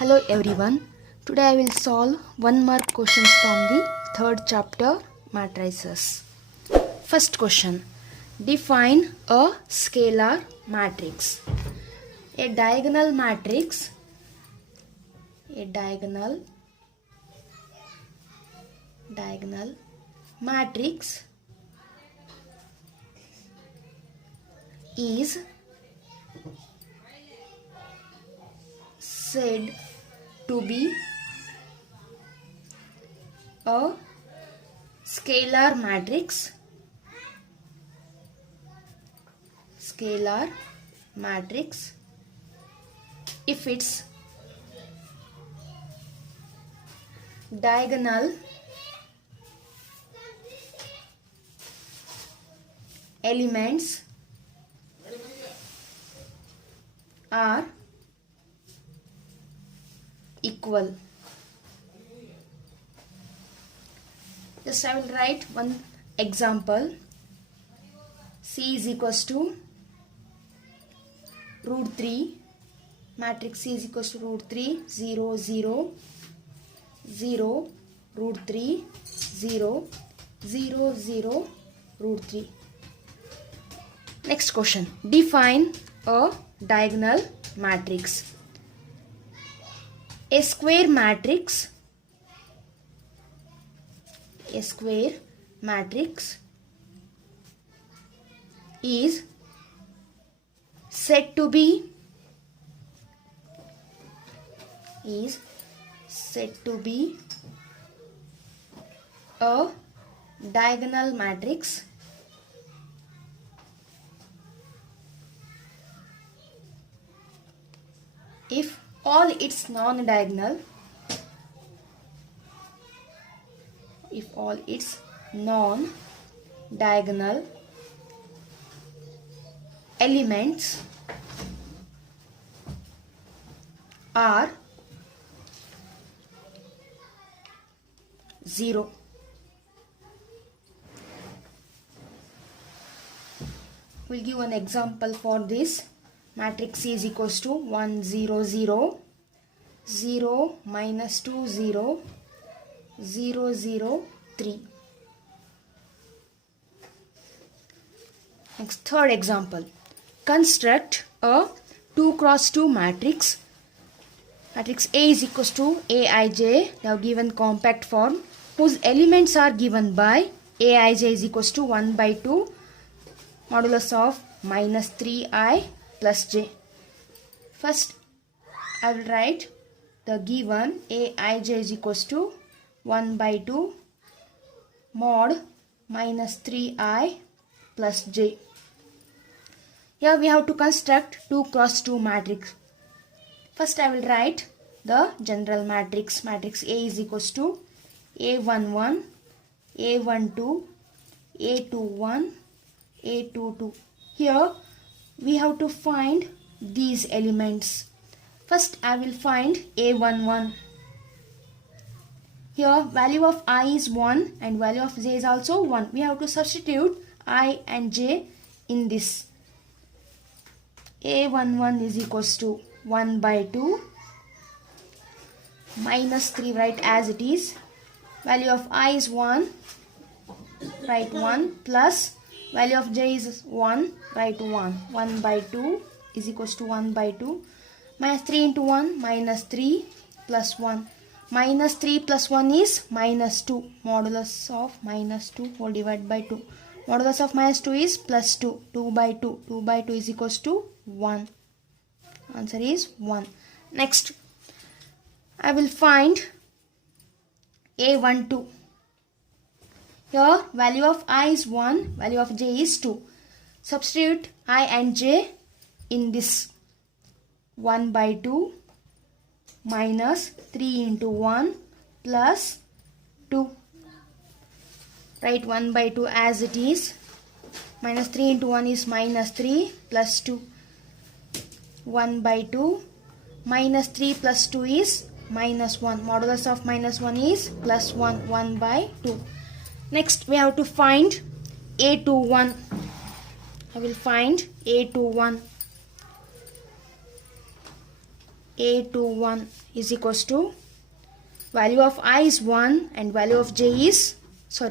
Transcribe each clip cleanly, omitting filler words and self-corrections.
Hello everyone. Today I will solve 1 mark questions from the third chapter matrices. First question. Define a scalar matrix. A diagonal matrix is said to be a scalar matrix if its diagonal elements are equal. Just I will write one example. C is equals to root 3, matrix C is equals to root 3, 0, 0, 0, root 3, 0, 0, 0, root 3. Next question. Define a diagonal matrix. A square matrix is said to be a diagonal matrix if all its non-diagonal elements are 0. We'll give an example for this. Matrix C is equals to 1, 0, 0, 0, minus 2, 0, 0, 0, 3. Next, third example. Construct a 2 cross 2 matrix. Matrix A is equals to Aij. They have given compact form whose elements are given by Aij is equals to 1 by 2 modulus of minus 3i plus j. First, I will write the given Aij is equals to 1 by 2 mod minus 3i plus j. Here we have to construct 2 cross 2 matrix. First, I will write the general matrix. Matrix A is equals to A11, A12, A21, A22. Here we have to find these elements. First, I will find A11. Here value of I is 1 and value of j is also 1. We have to substitute I and j in this. A11 is equals to 1 by 2 minus 3, write as it is. Value of I is 1, write 1, plus value of j is 1, write 1. 1 by 2 is equals to 1 by 2. Minus 3 into 1, minus 3 plus 1. Minus 3 plus 1 is minus 2. Modulus of minus 2 whole divided by 2. Modulus of minus 2 is plus 2. 2 by 2. 2 by 2 is equals to 1. Answer is 1. Next, I will find A12. Here value of I is 1, value of j is 2. Substitute I and j in this. 1 by 2 minus 3 into 1 plus 2. Write 1 by 2 as it is. Minus 3 into 1 is minus 3 plus 2. 1 by 2 minus 3 plus 2 is minus 1. Modulus of minus 1 is plus 1. 1 by 2. Next, we have to find A21. I will find A21. A21 is equals to value of I is 1 and value of j is,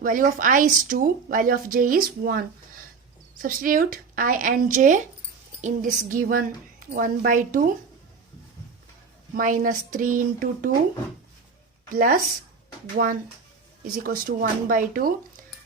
value of I is 2, value of j is 1. Substitute I and j in this given 1 by 2 minus 3 into 2 plus 1 is equals to 1 by 2.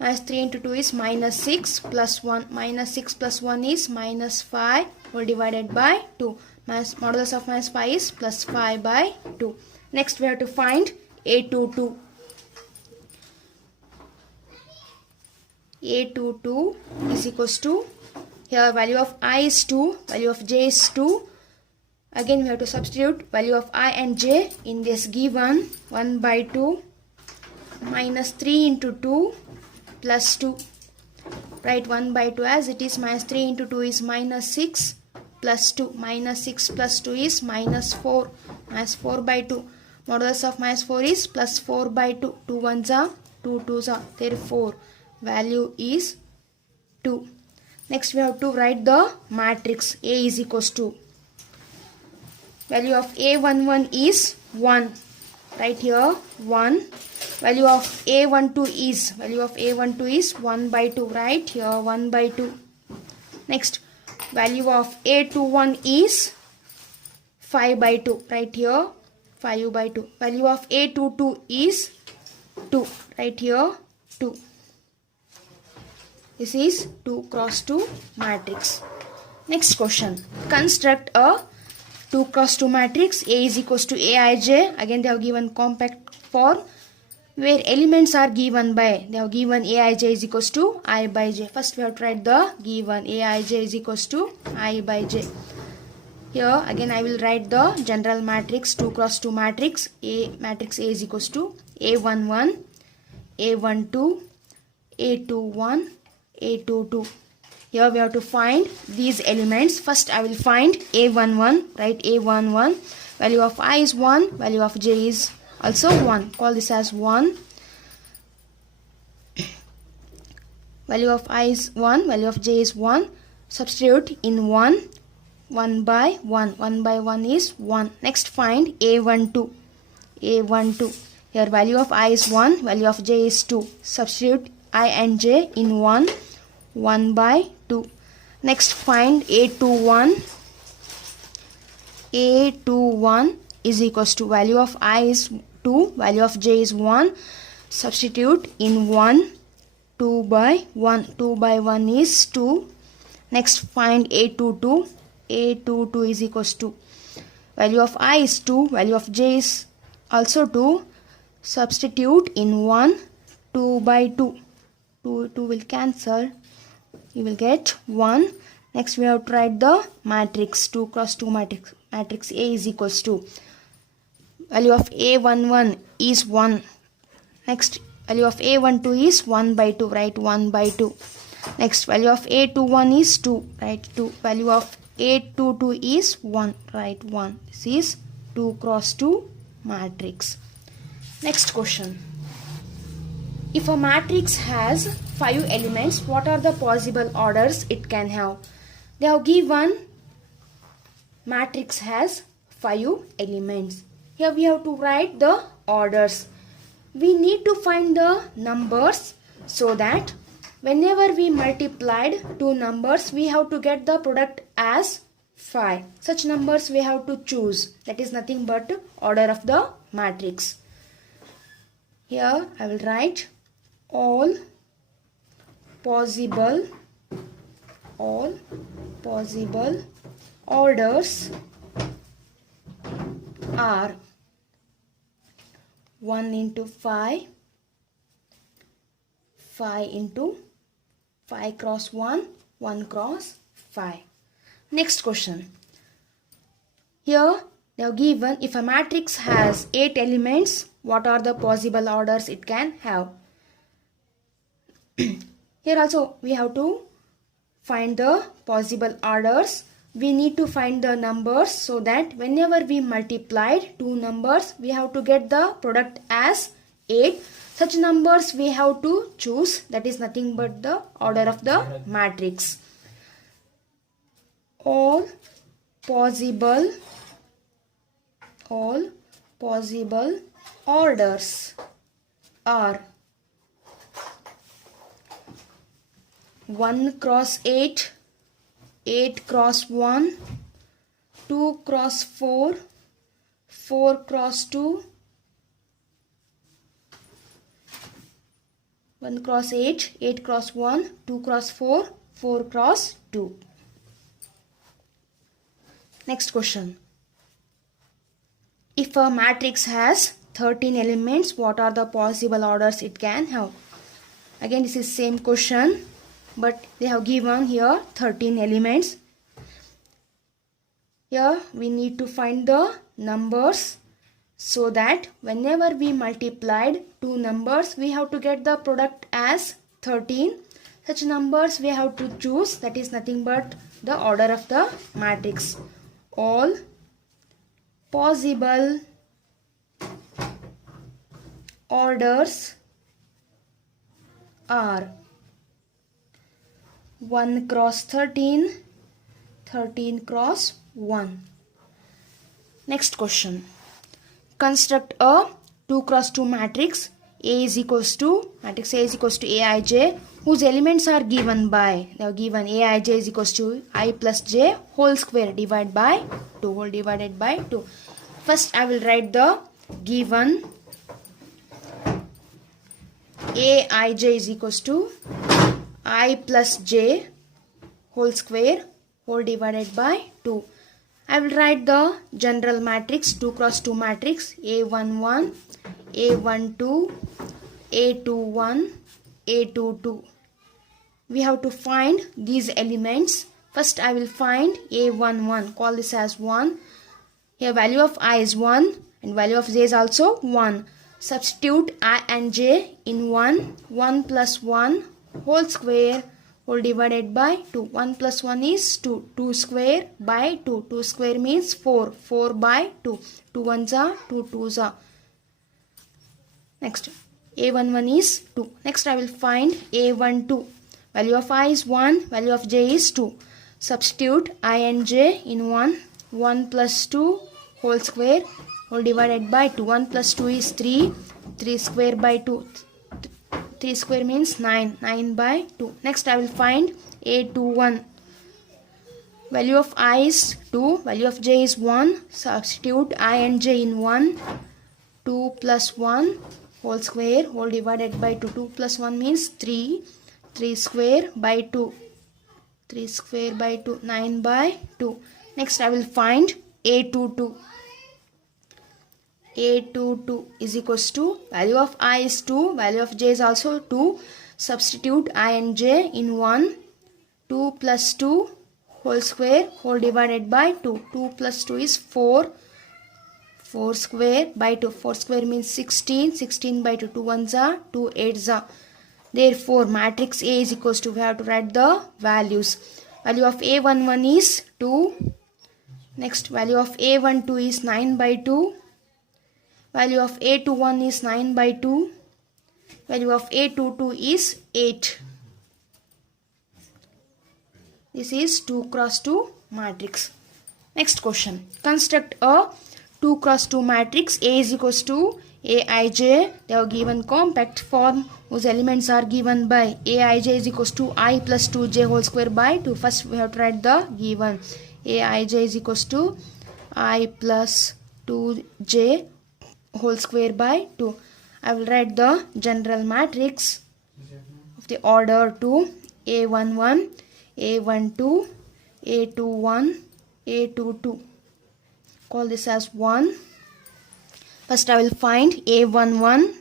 Minus 3 into 2 is minus 6 plus 1. Minus 6 plus 1 is minus 5 whole divided by 2. Modulus of minus 5 is plus 5 by 2. Next we have to find A22. A22 is equals to, here value of I is 2, value of j is 2. Again we have to substitute value of I and j in this given 1 by 2 minus 3 into 2 plus 2. Write 1 by 2 as it is. Minus 3 into 2 is minus 6 plus 2. Minus 6 plus 2 is minus 4. Minus 4 by 2. Modulus of minus 4 is plus 4 by 2. 2 ones are 2 twos are. Therefore, value is 2. Next we have to write the matrix. A is equals to, value of A11 is 1. Right here 1. Value of A12 is, value of A12 is 1 by 2. Right here 1 by 2. Next value of A21 is 5 by 2. Right here 5 by 2. Value of A22 is 2. Right here 2. This is 2 cross 2 matrix. Next question. Construct a 2 cross 2 matrix. A is equals to Aij. Again they have given compact form where elements are given by, they have given Aij is equals to I by j. First we have to write the given Aij is equals to I by j. Here again I will write the general matrix 2 cross 2 matrix. Matrix A is equals to A11, A12, A21, A22. Here we have to find these elements. First I will find A11. Write A11. Value of I is 1. Value of j is also 1. Call this as 1. Value of I is 1. Value of j is 1. Substitute in 1. 1 by 1. 1 by 1 is 1. Next find A12. A12. Here value of I is 1. Value of j is 2. Substitute I and j in 1. 1 by 2. Next find A21. A21 is equals to, value of I is 2. Value of j is 1. Substitute in 1. 2 by 1. 2 by 1 is 2. Next find A22. A22 is equals to, value of I is 2. Value of j is also 2. Substitute in 1. 2 by 2. 2 will cancel. You will get 1. Next we have to write the matrix 2 cross 2 matrix. Matrix A is equals to, value of A11 is 1. Next value of A12 is 1 by 2. Write 1 by 2. Next value of A21 is 2. Write 2. Value of A22 is 1. Write 1. This is 2 cross 2 matrix. Next question. If a matrix has 5 elements, what are the possible orders it can have? They have given matrix has 5 elements. Here we have to write the orders. We need to find the numbers so that whenever we multiplied two numbers, we have to get the product as 5. Such numbers we have to choose. That is nothing but order of the matrix. Here I will write all possible orders are 1 into 5, 5 into 5 cross 1, 1 cross 5. Next question. Here they have given, if a matrix has 8 elements, what are the possible orders it can have? Here also we have to find the possible orders. We need to find the numbers so that whenever we multiplied two numbers, we have to get the product as 8. Such numbers we have to choose. That is nothing but the order of the matrix. All possible all possible orders are 1 cross 8, 8 cross 1, 2 cross 4, 4 cross 2, 1 cross 8, 8 cross 1, 2 cross 4, 4 cross 2. Next question. If a matrix has 13 elements, what are the possible orders it can have? Again, this is same question, but they have given here 13 elements. Here we need to find the numbers, so that whenever we multiplied two numbers, we have to get the product as 13. Such numbers we have to choose, that is nothing but the order of the matrix. All possible orders are 1 cross 13, 13 cross 1. Next question. Construct a 2 cross 2 matrix. A is equals to, matrix A is equals to Aij, whose elements are given by, they are given Aij is equals to I plus j whole square divided by 2, whole divided by 2. First I will write the given Aij is equals to I plus j whole square whole divided by 2. I will write the general matrix 2 cross 2 matrix A11, A12, A21, A22. We have to find these elements. First I will find A11, call this as 1. Here value of I is 1 and value of j is also 1. Substitute I and j in 1, 1 plus 1 whole square whole divided by 2. 1 plus 1 is 2. 2 square by 2. 2 square means 4. 4 by 2. 2 ones are 2 twos are. Next, A11 is 2. Next I will find A12. Value of I is 1. Value of j is 2. Substitute I and j in 1. 1 plus 2 whole square whole divided by 2. 1 plus 2 is 3. 3 square by 2. 3 square means 9. 9 by 2. Next I will find A21. Value of I is 2. Value of j is 1. Substitute I and j in 1. 2 plus 1 whole square whole divided by 2. 2 plus 1 means 3. 3 square by 2. 3 square by 2. 9 by 2. Next I will find A22. A22 is equals to, value of I is 2, value of j is also 2. Substitute I and j in 1. 2 plus 2 whole square whole divided by 2. 2 plus 2 is 4. 4 square by 2. 4 square means 16. 16 by 2. 2 ones are 2 eights are. Therefore matrix A is equals to, we have to write the values. Value of A11 is 2. Next value of A12 is 9 by 2. Value of A21 is 9 by 2. Value of A22 is 8. This is 2 cross 2 matrix. Next question. Construct a 2 cross 2 matrix. A is equals to Aij. They are given compact form whose elements are given by Aij is equals to I plus 2j whole square by 2. First we have to write the given. Aij is equals to I plus 2j whole square by 2. I will write the general matrix of the order 2. A11, A12, A21, A22. Call this as 1. First I will find A11.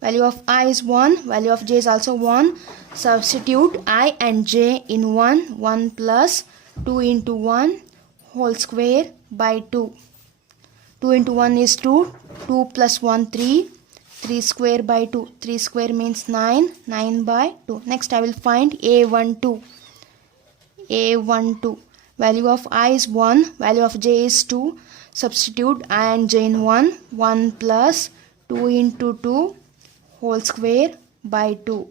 Value of I is 1. Value of j is also 1. Substitute I and j in 1. 1 plus 2 into 1 whole square by 2. 2 into 1 is 2. 2 plus 1 3. 3 square by 2. 3 square means 9. 9 by 2. Next I will find A12. A12. Value of I is 1. Value of j is 2. Substitute I and j in 1. 1 plus 2 into 2 whole square by 2.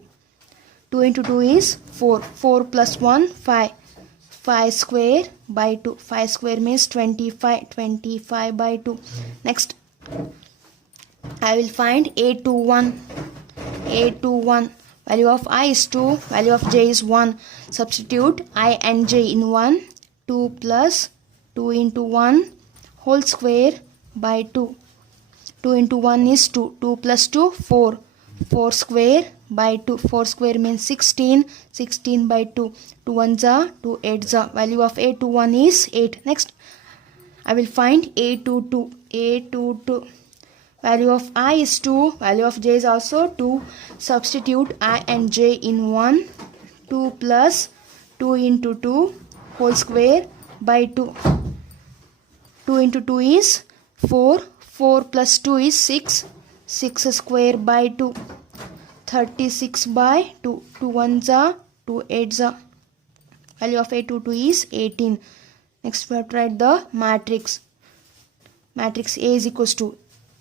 2 into 2 is 4. 4 plus 1 5. 5 square by 2. 5 square means 25. 25 by 2. Next, I will find A21. A21. Value of I is 2. Value of j is 1. Substitute I and j in 1. 2 plus 2 into 1 whole square by 2. 2 into 1 is 2. 2 plus 2, 4. 4 square by 2. 4 square means 16. 16 by 2. 2 ones are 2 eights are. Value of A21 is 8. Next, I will find A22. A22. Value of I is 2. Value of j is also 2. Substitute I and j in 1. 2 plus 2 into 2 whole square by 2. 2 into 2 is 4. 4 plus 2 is 6. 6 square by 2. 36 by 2. 2 ones are 2 eights are. Value of A22 is 18. Next, we have to write the matrix. Matrix A is equals to,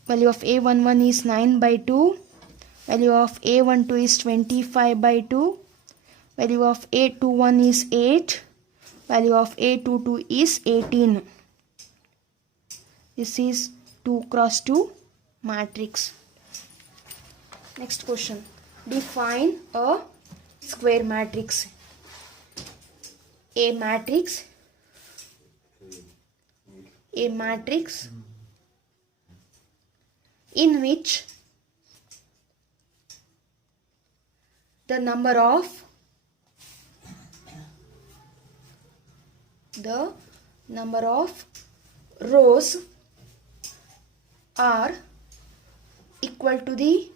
value of A11 is 9 by 2. Value of A12 is 25 by 2. Value of A21 is 8. Value of A22 is 18. This is 2 cross 2 matrix. Next question. Define a square matrix. A matrix in which the number of rows are equal to the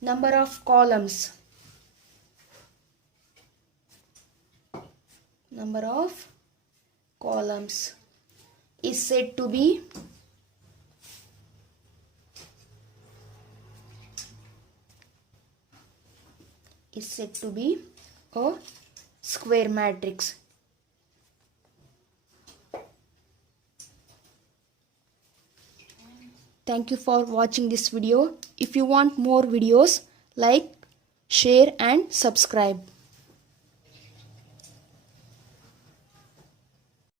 number of columns. Number of columns is said to be a square matrix. Thank you for watching this video. If you want more videos, like, share and subscribe.